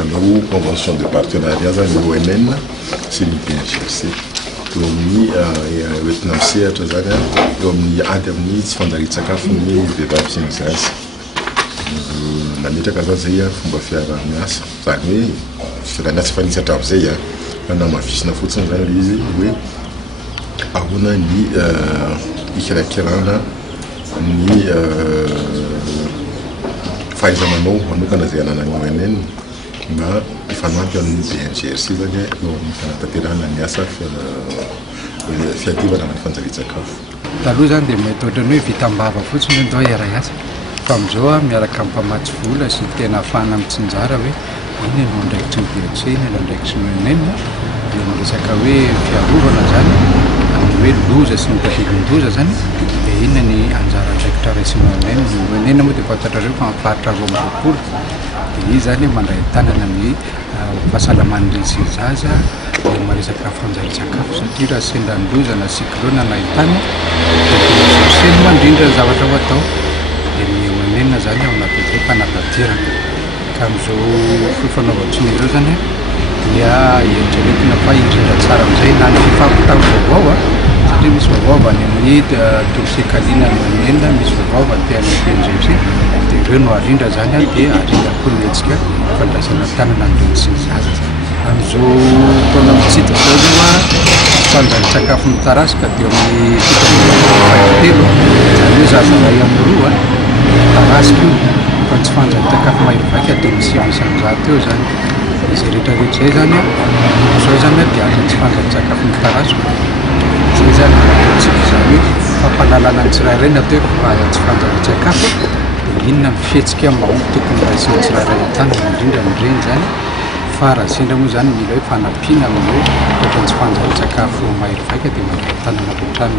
hitanao convention de partenariat zany ONN sy ny BNGRC eo amin'ny oentina misehatra zany eo amin'ny ady amin'ny tsy fandarin-tsakafo ny vehivavy sy ny zaza nametraka zany zay fomba fiara-miasa zany hoe fiara-miasa fa nisy hatramin'izay fa namavisina fotsiny zany le izy hoe ahoana ny ikirakirana ny fahaiza-manao manokana zay ananany ONN mba ifanampy amin'ny BNGRC zany eo amin'ny fanatanterahana ny asa fiadivana amin'ny fanjarian-tsakafo. Taloha zany dia mety ohatrany hoe vitam-bava fotsiny ndao iara-iasa fa amin'izao miaraka amin'ny mpamatsy vola sy tena ahafahana mitsinjara hoe iny ianao ndraikitry ny BNGRC, iny ianao ndraikitry ny ONN dia miresaka hoe fiarovana zany hoe loza sy ny tafidin-doza zany dia inona ny anjara ndraikitra raisiny ONN. ONN moa dia fantatrareo fa mifaritra roa amby roapolo dia izy zany mandray tanana ny fahasalaman'ny sy zaza dia maresaka fanjarian-tsakafo satria raha sendra ny loza na cyclone na hitany dia mandrindra ny zavatra ho atao dia ny ONN zany ao anatin'izay fanapadiarana ka amin'izao fanaovatry izao zany dia eritreretina fa indrindra tsara amin'izay na ny fifampitany vaovao satria misy vaovao any amin'ny torosekaliana ny ONN, misy vaovao ty any BNGRC dia ireo no arindra zany dia arindra koa ny hetsika fandraisana tanana an'ireny sy ny zaza. Amin'izao taona mitsitiky zao zao fanjarian-tsakafo mitarasika dia amin'ny telo zany hoe zaza ray amin'ny roa tarasika io fa tsy fanjarian-tsakafo mahivaika dia misy isanjato eo zany. Izay rehetrarehetra zay zany zao zany dia aza tsy fanjarian-tsakafo mitarasika zay zany tsika zany hoe fampalalana ny tsirairay natao hoe tsy fanjarian-tsakafo dia inona mifetsika mahomby tokony raisiny tsirairay an-tanana indrindra amin'ireny zany fa raha sendra moa zany mila hoe fanampiana amin'ny hoe ohatrany tsy fanjarian-tsakafo mahery vaika dia mandray tanana avy hatrany.